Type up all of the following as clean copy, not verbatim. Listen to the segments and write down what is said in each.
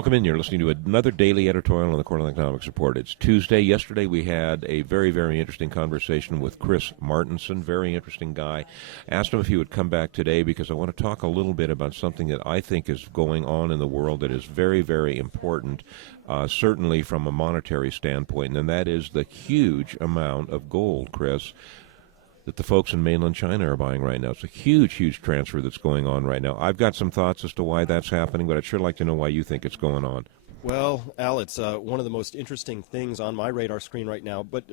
Welcome in. You're listening to another daily editorial on the Korelin Economics Report. It's Tuesday. Yesterday we had a very, very interesting conversation with Chris Martenson, very interesting guy. Asked him if he would come back today because I want to talk a little bit about something that I think is going on in the world that is very, very important, certainly from a monetary standpoint, and that is the huge amount of gold, Chris, that the folks in mainland China are buying right now. It's a huge, huge transfer that's going on right now. I've got some thoughts as to why that's happening, but I'd sure like to know why you think it's going on. Well, Al, it's one of the most interesting things on my radar screen right now, but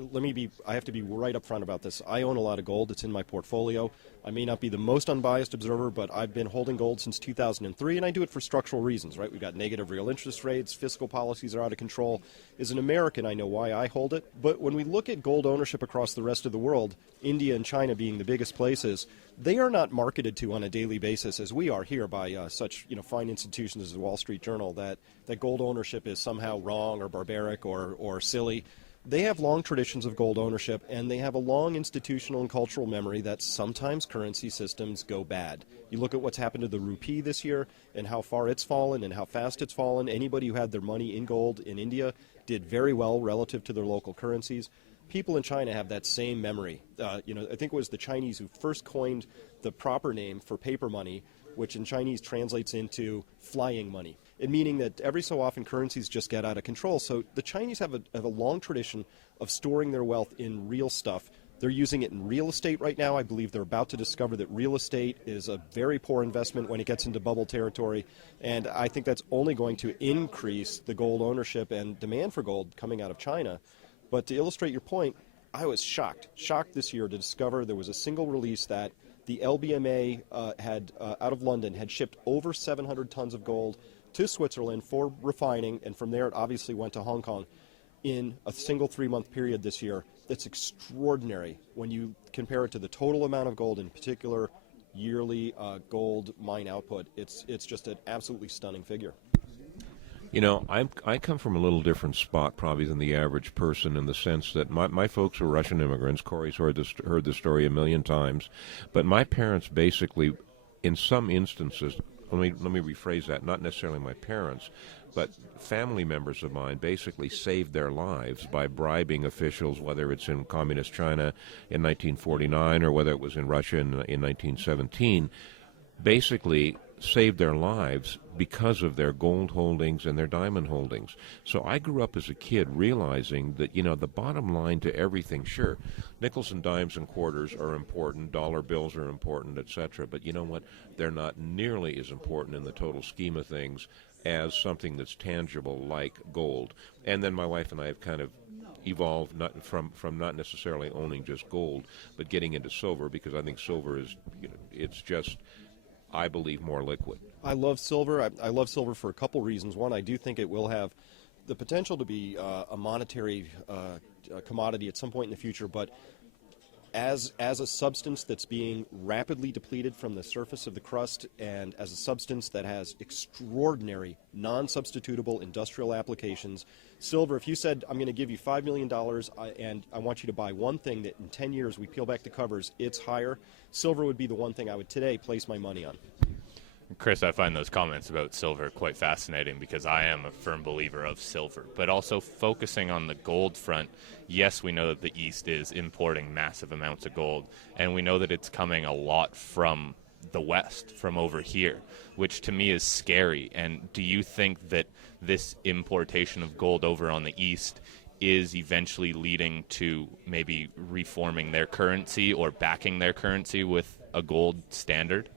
I have to be right up front about this. I own a lot of gold. It's in my portfolio. I may not be the most unbiased observer, but I've been holding gold since 2003, and I do it for structural reasons, right? We've got negative real interest rates, fiscal policies are out of control. As an American, I know why I hold it, but when we look at gold ownership across the rest of the world, India and China being the biggest places, they are not marketed to on a daily basis as we are here by such fine institutions as the Wall Street Journal that gold ownership is somehow wrong or barbaric or silly. They have long traditions of gold ownership, and they have a long institutional and cultural memory that sometimes currency systems go bad. You look at what's happened to the rupee this year and how far it's fallen and how fast it's fallen. Anybody who had their money in gold in India did very well relative to their local currencies. People in China have that same memory. I think it was the Chinese who first coined the proper name for paper money, which in Chinese translates into flying money, and meaning that every so often currencies just get out of control. So the Chinese have a long tradition of storing their wealth in real stuff. They're using it in real estate right now. I believe they're about to discover that real estate is a very poor investment when it gets into bubble territory, and I think that's only going to increase the gold ownership and demand for gold coming out of China. But to illustrate your point, I was shocked this year to discover there was a single release that the LBMA out of London had shipped over 700 tons of gold to Switzerland for refining, and from there it obviously went to Hong Kong in a single 3-month period this year. That's extraordinary when you compare it to the total amount of gold, in particular yearly gold mine output. It's just an absolutely stunning figure. I come from a little different spot probably than the average person in the sense that my folks were Russian immigrants. Corey's heard this story a million times. But my parents basically, in some instances, let me rephrase that, not necessarily my parents, but family members of mine basically saved their lives by bribing officials, whether it's in communist China in 1949 or whether it was in Russia in 1917, basically saved their lives because of their gold holdings and their diamond holdings. So I grew up as a kid realizing that, the bottom line to everything, sure, nickels and dimes and quarters are important, dollar bills are important, etc. But you know what? They're not nearly as important in the total scheme of things as something that's tangible like gold. And then my wife and I have kind of evolved not from not necessarily owning just gold, but getting into silver, because I think silver is, it's just, I believe, more liquid. I love silver. I love silver for a couple reasons. One, I do think it will have the potential to be a monetary commodity at some point in the future, but as a substance that's being rapidly depleted from the surface of the crust, and as a substance that has extraordinary non-substitutable industrial applications, silver, if you said, I'm going to give you $5 million and I want you to buy one thing that in 10 years we peel back the covers, it's higher, silver would be the one thing I would today place my money on. Chris, I find those comments about silver quite fascinating because I am a firm believer of silver. But also focusing on the gold front, yes, we know that the East is importing massive amounts of gold, and we know that it's coming a lot from the West, from over here, which to me is scary. And do you think that this importation of gold over on the East is eventually leading to maybe reforming their currency or backing their currency with a gold standard?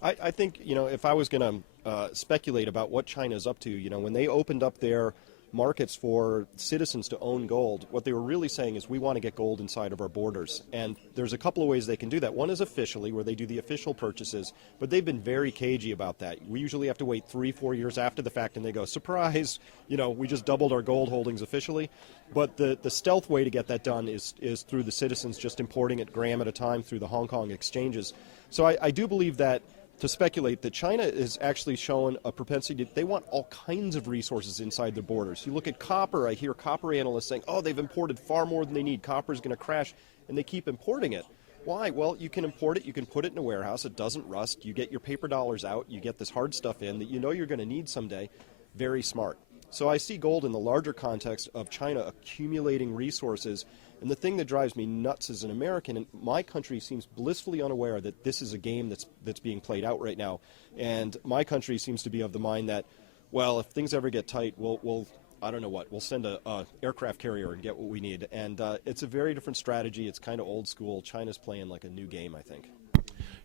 I think, if I was going to speculate about what China's up to, when they opened up their markets for citizens to own gold, what they were really saying is we want to get gold inside of our borders. And there's a couple of ways they can do that. One is officially, where they do the official purchases, but they've been very cagey about that. We usually have to wait 3-4 years after the fact, and they go, surprise, we just doubled our gold holdings officially. But the stealth way to get that done is through the citizens just importing it gram at a time through the Hong Kong exchanges. So I do believe that, to speculate, that China is actually showing a propensity they want all kinds of resources inside their borders. You look at copper, I hear copper analysts saying, they've imported far more than they need, copper is going to crash, and they keep importing it. Why? Well, you can import it, you can put it in a warehouse, it doesn't rust, you get your paper dollars out, you get this hard stuff in that you're going to need someday. very smart. So I see gold in the larger context of China accumulating resources. And the thing that drives me nuts as an American, and my country seems blissfully unaware that this is a game that's being played out right now. And my country seems to be of the mind that, well, if things ever get tight, we'll I don't know what, we'll send a aircraft carrier and get what we need. And it's a very different strategy. It's kind of old school. China's playing like a new game, I think.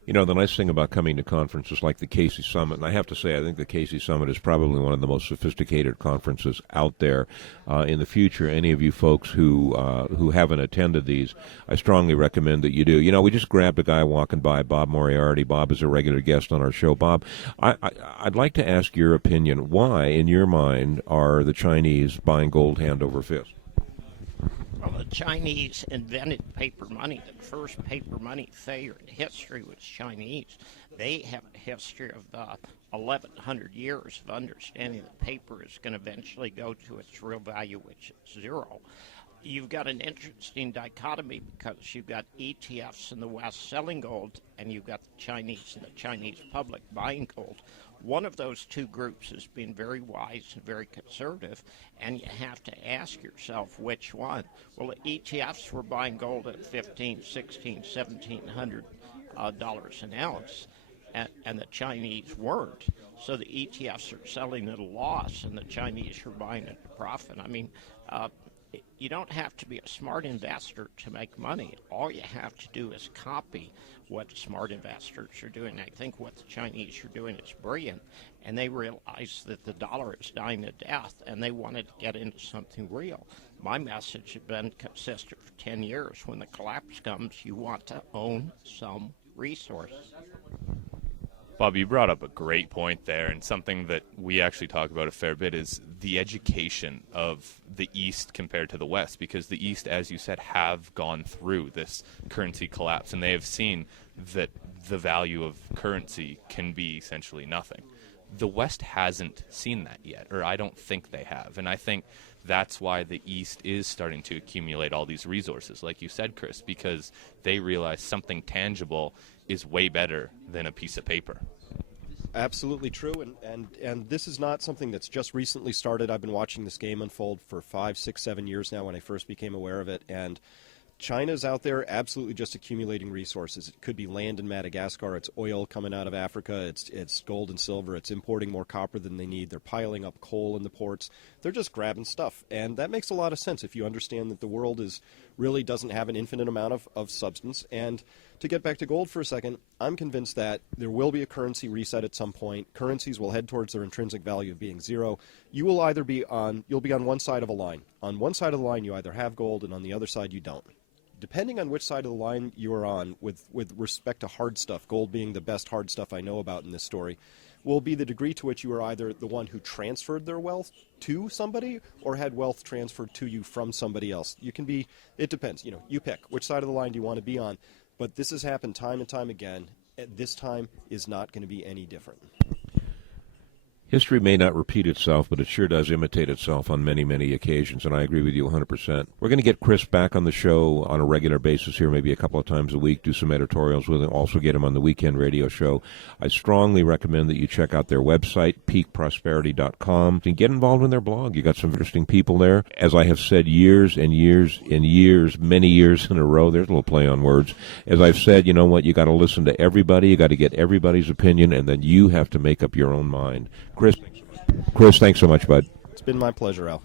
You know, the nice thing about coming to conferences like the Casey Summit, and I have to say, I think the Casey Summit is probably one of the most sophisticated conferences out there. In the future, any of you folks who haven't attended these, I strongly recommend that you do. You know, we just grabbed a guy walking by, Bob Moriarty. Bob is a regular guest on our show. Bob, I'd like to ask your opinion. Why, in your mind, are the Chinese buying gold hand over fist? Well, the Chinese invented paper money. The first paper money failure in history was Chinese. They have a history of 1,100 years of understanding that paper is going to eventually go to its real value, which is zero. You've got an interesting dichotomy because you've got ETFs in the West selling gold, and you've got the Chinese and the Chinese public buying gold. One of those two groups has been very wise and very conservative, and you have to ask yourself which one. Well, the ETFs were buying gold at $1,500, $1,600, $1,700 an ounce, and the Chinese weren't. So the ETFs are selling at a loss, and the Chinese are buying at a profit. I mean, you don't have to be a smart investor to make money. All you have to do is copy what smart investors are doing. I think what the Chinese are doing is brilliant, and they realize that the dollar is dying a death, and they wanted to get into something real. My message has been consistent for 10 years. When the collapse comes, you want to own some resources. Bob, you brought up a great point there, and something that we actually talk about a fair bit is the education of the East compared to the West, because the East, as you said, have gone through this currency collapse, and they have seen that the value of currency can be essentially nothing. The West hasn't seen that yet, or I don't think they have, and I think that's why the East is starting to accumulate all these resources, like you said, Chris, because they realize something tangible is way better than a piece of paper. Absolutely true, and this is not something that's just recently started. I've been watching this game unfold for 5, 6, 7 years now when I first became aware of it, and China's out there absolutely just accumulating resources. It could be land in Madagascar, it's oil coming out of Africa, it's gold and silver, it's importing more copper than they need, they're piling up coal in the ports, they're just grabbing stuff. And that makes a lot of sense if you understand that the world really doesn't have an infinite amount of substance. And to get back to gold for a second, I'm convinced that there will be a currency reset at some point. Currencies will head towards their intrinsic value of being zero. You'll be on one side of a line. On one side of the line you either have gold, and on the other side you don't. Depending on which side of the line you are on, with respect to hard stuff, gold being the best hard stuff I know about in this story, will be the degree to which you are either the one who transferred their wealth to somebody or had wealth transferred to you from somebody else. It depends. You pick. Which side of the line do you want to be on? But this has happened time and time again. This time is not going to be any different. History may not repeat itself, but it sure does imitate itself on many, many occasions, and I agree with you 100%. We're going to get Chris back on the show on a regular basis here, maybe a couple of times a week, do some editorials with him, also get him on the weekend radio show. I strongly recommend that you check out their website, peakprosperity.com, and get involved in their blog. You got some interesting people there. As I have said years and years and years, many years in a row, there's a little play on words. As I've said, you know what, you got to listen to everybody, you got to get everybody's opinion, and then you have to make up your own mind. Chris, thanks so much, bud. It's been my pleasure, Al.